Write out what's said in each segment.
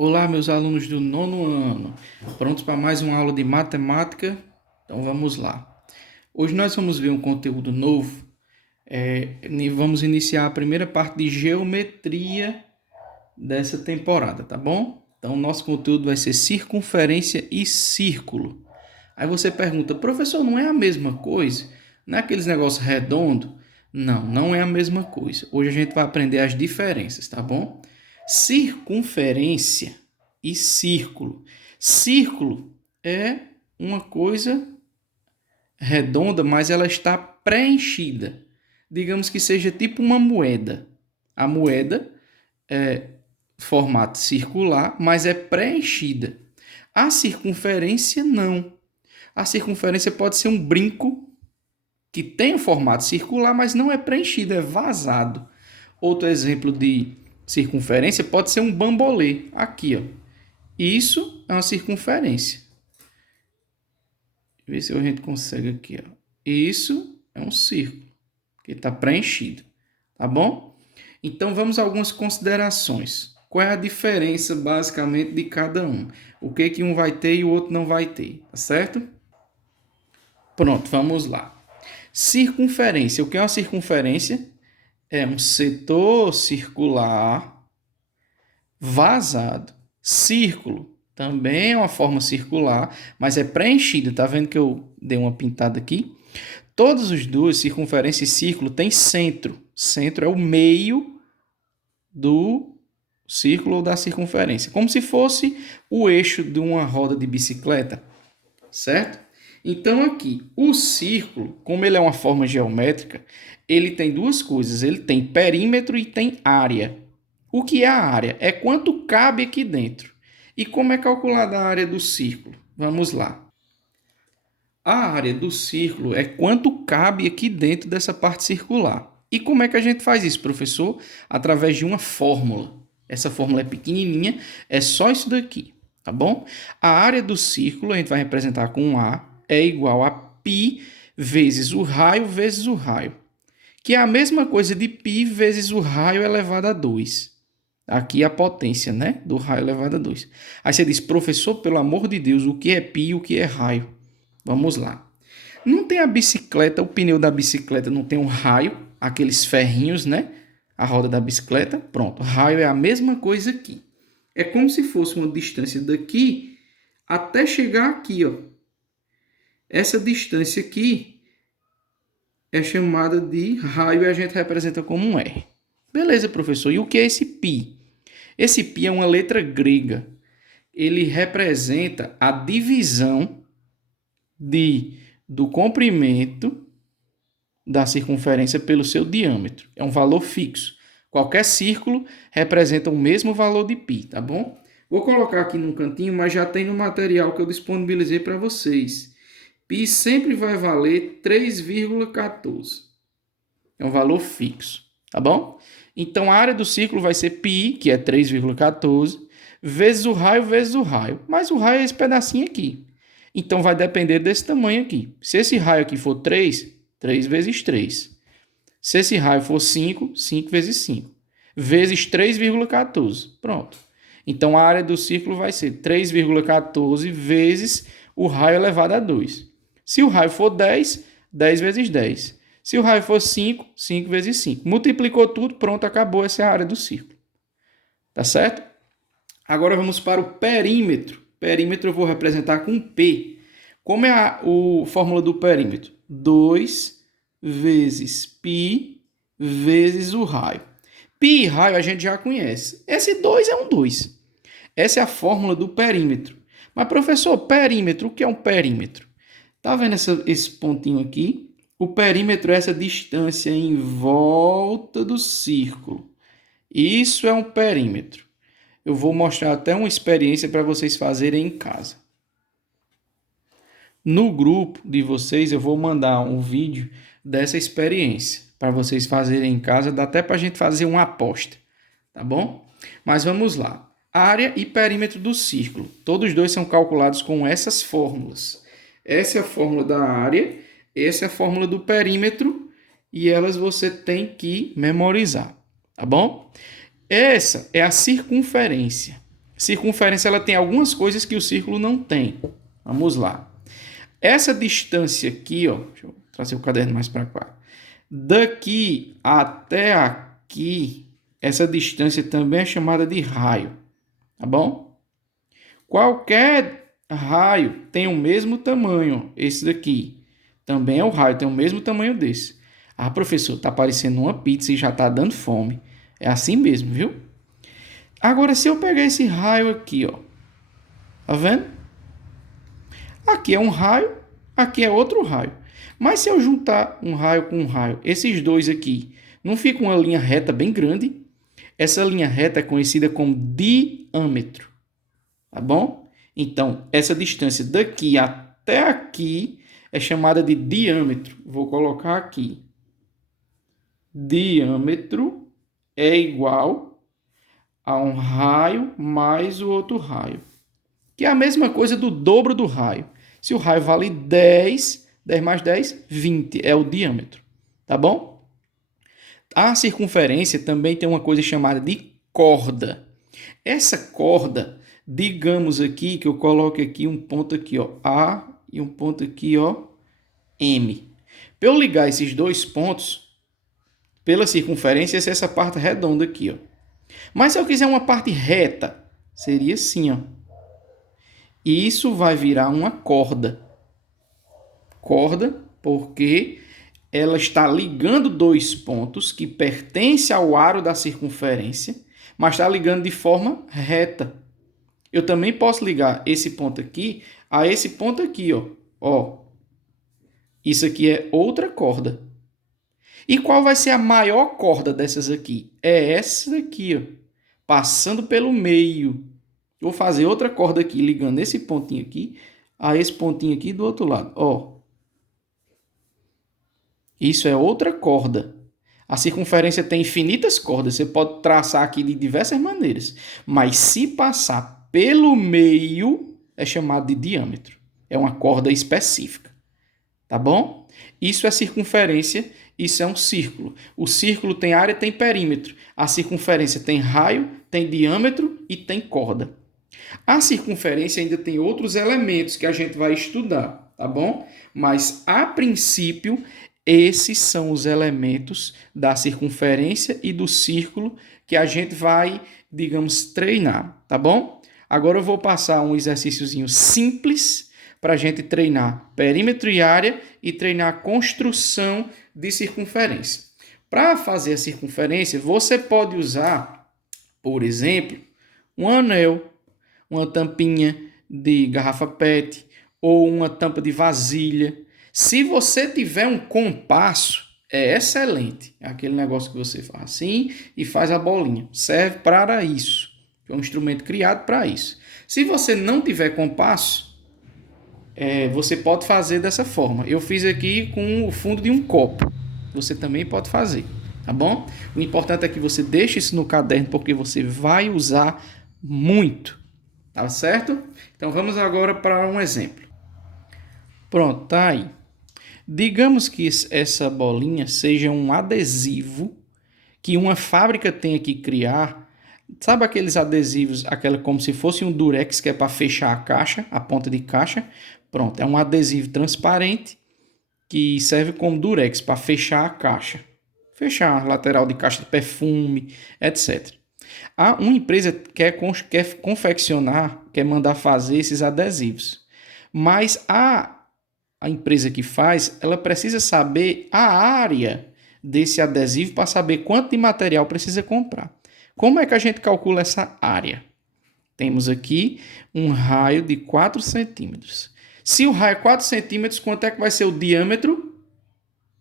Olá, meus alunos do nono ano, prontos para mais uma aula de matemática? Então vamos lá. Hoje nós vamos ver um conteúdo novo. Vamos iniciar a primeira parte de geometria dessa temporada, tá bom? Então nosso conteúdo vai ser circunferência e círculo. Aí você pergunta, professor, não é a mesma coisa? Não é aqueles negócios redondos? Não, não é a mesma coisa. Hoje a gente vai aprender as diferenças, tá bom? Circunferência e círculo. Círculo é uma coisa redonda, mas ela está preenchida. Digamos que seja tipo uma moeda. A moeda é formato circular, mas é preenchida. A circunferência não. A circunferência pode ser um brinco que tem o formato circular, mas não é preenchido, é vazado. Outro exemplo de circunferência pode ser um bambolê. Aqui, ó. Isso é uma circunferência. Ver se a gente consegue aqui, ó. Isso é um círculo que está preenchido, tá bom? Então vamos a algumas considerações. Qual é a diferença basicamente de cada um? O que um vai ter e o outro não vai ter, tá certo? Pronto, vamos lá. Circunferência. O que é uma circunferência? É um setor circular vazado. Círculo também é uma forma circular, mas é preenchido. Tá vendo que eu dei uma pintada aqui? Todos os dois, circunferência e círculo, têm centro. Centro é o meio do círculo ou da circunferência, como se fosse o eixo de uma roda de bicicleta, certo? Então aqui, o círculo, como ele é uma forma geométrica, ele tem duas coisas, ele tem perímetro e tem área. O que é a área? É quanto cabe aqui dentro. E como é calculada a área do círculo? Vamos lá. A área do círculo é quanto cabe aqui dentro dessa parte circular. E como é que a gente faz isso, professor? Através de uma fórmula. Essa fórmula é pequenininha, é só isso daqui, tá bom? A área do círculo, a gente vai representar com um A, é igual a π vezes o raio, que é a mesma coisa de π vezes o raio elevado a 2. Aqui a potência, né, do raio elevado a 2. Aí você diz, professor, pelo amor de Deus, o que é π e o que é raio? Vamos lá. Não tem a bicicleta, o pneu da bicicleta não tem um raio, aqueles ferrinhos, né? A roda da bicicleta. Pronto, raio é a mesma coisa aqui. É como se fosse uma distância daqui até chegar aqui, ó. Essa distância aqui é chamada de raio e a gente representa como um R. Beleza, professor. E o que é esse π? Esse π é uma letra grega. Ele representa a divisão do comprimento da circunferência pelo seu diâmetro. É um valor fixo. Qualquer círculo representa o mesmo valor de π, tá bom? Vou colocar aqui num cantinho, mas já tem no material que eu disponibilizei para vocês. π sempre vai valer 3,14. É um valor fixo, tá bom? Então a área do círculo vai ser π, que é 3,14, vezes o raio, mas o raio é esse pedacinho aqui. Então vai depender desse tamanho aqui. Se esse raio aqui for 3, 3 vezes 3. Se esse raio for 5, 5 vezes 5. Vezes 3,14. Pronto. Então a área do círculo vai ser 3,14 vezes o raio elevado a 2. Se o raio for 10, 10 vezes 10. Se o raio for 5, 5 vezes 5. Multiplicou tudo, pronto, acabou. Essa é a área do círculo. Tá certo? Agora vamos para o perímetro. Perímetro eu vou representar com P. Como é a fórmula do perímetro? 2 vezes π vezes o raio. Π e raio a gente já conhece. Esse 2 é um 2. Essa é a fórmula do perímetro. Mas, professor, perímetro, o que é um perímetro? Tá vendo esse pontinho aqui? O perímetro é essa distância em volta do círculo. Isso é um perímetro. Eu vou mostrar até uma experiência para vocês fazerem em casa. No grupo de vocês eu vou mandar um vídeo dessa experiência para vocês fazerem em casa. Dá até para a gente fazer uma aposta, tá bom? Mas vamos lá. Área e perímetro do círculo. Todos dois são calculados com essas fórmulas. Essa é a fórmula da área, essa é a fórmula do perímetro e elas você tem que memorizar, tá bom? Essa é a circunferência. Circunferência ela tem algumas coisas que o círculo não tem. Vamos lá. Essa distância aqui, ó, deixa eu trazer o caderno mais para cá. Daqui até aqui, essa distância também é chamada de raio, tá bom? Qualquer raio tem o mesmo tamanho, esse daqui. Também é o raio, tem o mesmo tamanho desse. Ah, professor, tá parecendo uma pizza e já tá dando fome. É assim mesmo, viu? Agora, se eu pegar esse raio aqui, ó. Tá vendo? Aqui é um raio, aqui é outro raio. Mas se eu juntar um raio com um raio, esses dois aqui, não fica uma linha reta bem grande? Essa linha reta é conhecida como diâmetro. Tá bom? Então, essa distância daqui até aqui é chamada de diâmetro. Vou colocar aqui. Diâmetro é igual a um raio mais o outro raio, que é a mesma coisa do dobro do raio. Se o raio vale 10, 10 mais 10, 20 é o diâmetro, tá bom? A circunferência também tem uma coisa chamada de corda. Essa corda, digamos aqui que eu coloque aqui um ponto aqui, ó, A e um ponto aqui, ó, M. Para eu ligar esses dois pontos, pela circunferência, essa é essa parte redonda aqui, ó. Mas se eu quiser uma parte reta, seria assim, ó. E isso vai virar uma corda. Corda, porque ela está ligando dois pontos que pertencem ao aro da circunferência, mas está ligando de forma reta. Eu também posso ligar esse ponto aqui a esse ponto aqui, ó. Ó. Isso aqui é outra corda. E qual vai ser a maior corda dessas aqui? É essa daqui, ó. Passando pelo meio. Vou fazer outra corda aqui, ligando esse pontinho aqui a esse pontinho aqui do outro lado. Ó. Isso é outra corda. A circunferência tem infinitas cordas. Você pode traçar aqui de diversas maneiras. Mas se passar pelo meio, é chamado de diâmetro. É uma corda específica. Tá bom? Isso é circunferência. Isso é um círculo. O círculo tem área e tem perímetro. A circunferência tem raio, tem diâmetro e tem corda. A circunferência ainda tem outros elementos que a gente vai estudar, tá bom? Mas, a princípio, esses são os elementos da circunferência e do círculo que a gente vai, digamos, treinar, tá bom? Agora eu vou passar um exercíciozinho simples para a gente treinar perímetro e área e treinar a construção de circunferência. Para fazer a circunferência, você pode usar, por exemplo, um anel, uma tampinha de garrafa PET ou uma tampa de vasilha. Se você tiver um compasso, é excelente. É aquele negócio que você faz assim e faz a bolinha. Serve para isso. É um instrumento criado para isso. Se você não tiver compasso, você pode fazer dessa forma. Eu fiz aqui com o fundo de um copo. Você também pode fazer, tá bom? O importante é que você deixe isso no caderno, porque você vai usar muito, tá certo? Então vamos agora para um exemplo. Pronto, tá aí. Digamos que essa bolinha seja um adesivo que uma fábrica tenha que criar. Sabe aqueles adesivos, aquela como se fosse um durex que é para fechar a caixa, a ponta de caixa? Pronto, é um adesivo transparente que serve como durex para fechar a caixa. Fechar a lateral de caixa de perfume, etc. Uma empresa quer confeccionar, quer mandar fazer esses adesivos. Mas a empresa que faz, ela precisa saber a área desse adesivo para saber quanto de material precisa comprar. Como é que a gente calcula essa área? Temos aqui um raio de 4 centímetros. Se o raio é 4 centímetros, quanto é que vai ser o diâmetro?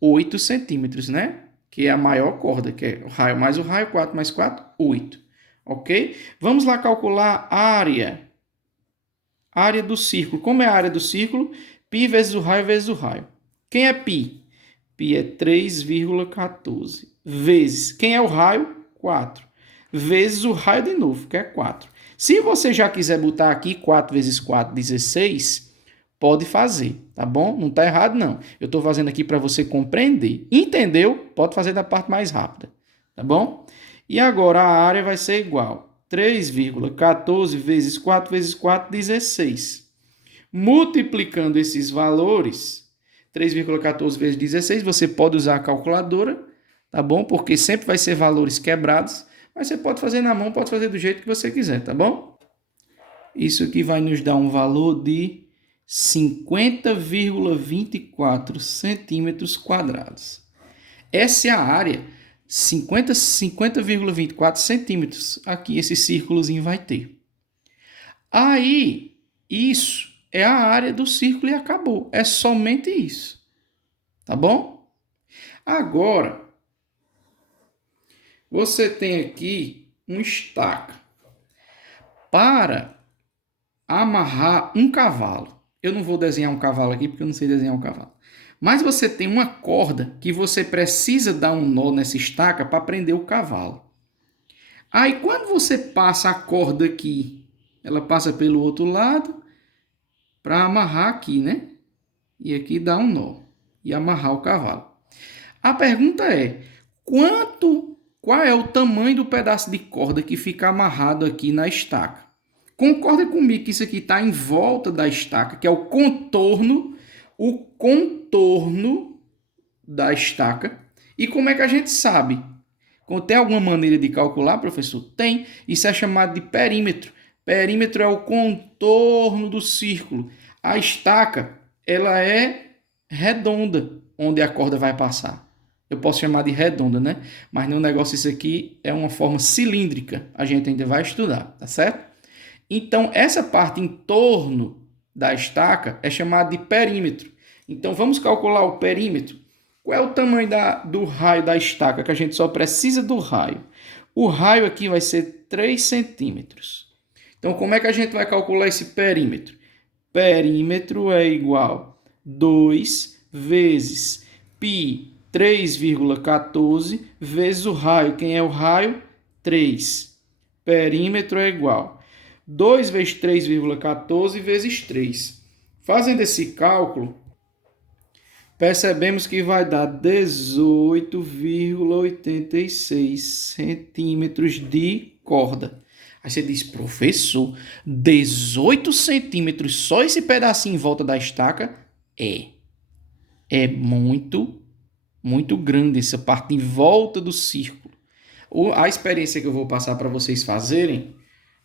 8 centímetros, né? Que é a maior corda, que é o raio mais o raio, 4 mais 4, 8. Ok? Vamos lá calcular a área. Área do círculo. Como é a área do círculo? Π vezes o raio vezes o raio. Quem é π? Π é 3,14. Vezes. Quem é o raio? 4. Vezes o raio de novo, que é 4. Se você já quiser botar aqui 4 vezes 4, 16, pode fazer, tá bom? Não está errado, não. Eu estou fazendo aqui para você compreender. Entendeu? Pode fazer da parte mais rápida, tá bom? E agora a área vai ser igual. 3,14 vezes 4 vezes 4, 16. Multiplicando esses valores, 3,14 vezes 16, você pode usar a calculadora, tá bom? Porque sempre vai ser valores quebrados, mas você pode fazer na mão, pode fazer do jeito que você quiser, tá bom? Isso aqui vai nos dar um valor de 50,24 centímetros quadrados. Essa é a área, 50,24 centímetros. Aqui esse círculozinho vai ter. Aí, isso é a área do círculo e acabou. É somente isso. Tá bom? Agora, você tem aqui um estaca para amarrar um cavalo. Eu não vou desenhar um cavalo aqui porque eu não sei desenhar um cavalo. Mas você tem uma corda que você precisa dar um nó nessa estaca para prender o cavalo. Aí quando você passa a corda aqui, ela passa pelo outro lado para amarrar aqui, né? E aqui dá um nó e amarrar o cavalo. A pergunta é, qual é o tamanho do pedaço de corda que fica amarrado aqui na estaca? Concorda comigo que isso aqui está em volta da estaca, que é o contorno da estaca. E como é que a gente sabe? Tem alguma maneira de calcular, professor? Tem. Isso é chamado de perímetro. Perímetro é o contorno do círculo. A estaca, ela é redonda, onde a corda vai passar. Eu posso chamar de redonda, né? Mas no negócio isso aqui é uma forma cilíndrica. A gente ainda vai estudar, tá certo? Então, essa parte em torno da estaca é chamada de perímetro. Então, vamos calcular o perímetro. Qual é o tamanho do raio da estaca, que a gente só precisa do raio? O raio aqui vai ser 3 centímetros. Então, como é que a gente vai calcular esse perímetro? Perímetro é igual a 2 vezes π 3,14 vezes o raio. Quem é o raio? 3. Perímetro é igual a 2 vezes 3,14 vezes 3. Fazendo esse cálculo, percebemos que vai dar 18,86 centímetros de corda. Aí você diz, professor, 18 centímetros, só esse pedacinho em volta da estaca? É muito grande essa parte em volta do círculo. A experiência que eu vou passar para vocês fazerem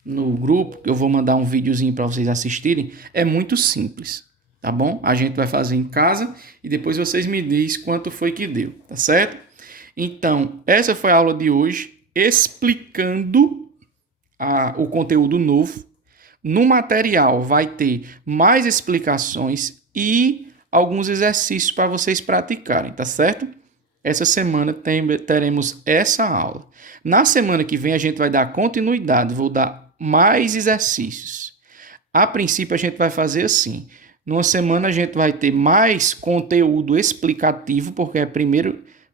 no grupo, que eu vou mandar um videozinho para vocês assistirem, é muito simples, tá bom? A gente vai fazer em casa e depois vocês me dizem quanto foi que deu, tá certo? Então, essa foi a aula de hoje, explicando o conteúdo novo. No material vai ter mais explicações e alguns exercícios para vocês praticarem, tá certo? Essa semana teremos essa aula. Na semana que vem a gente vai dar continuidade, vou dar mais exercícios. A princípio a gente vai fazer assim. Numa semana a gente vai ter mais conteúdo explicativo, porque é a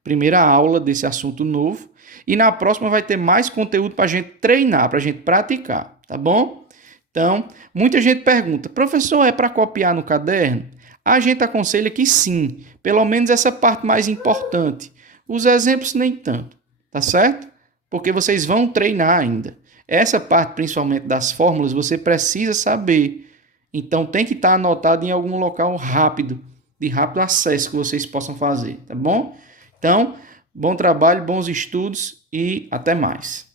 primeira aula desse assunto novo. E na próxima vai ter mais conteúdo para a gente treinar, para a gente praticar, tá bom? Então, muita gente pergunta, professor, é para copiar no caderno? A gente aconselha que sim, pelo menos essa parte mais importante. Os exemplos nem tanto, tá certo? Porque vocês vão treinar ainda. Essa parte, principalmente das fórmulas, você precisa saber. Então, tem que estar anotado em algum local rápido, de rápido acesso que vocês possam fazer, tá bom? Então, bom trabalho, bons estudos e até mais.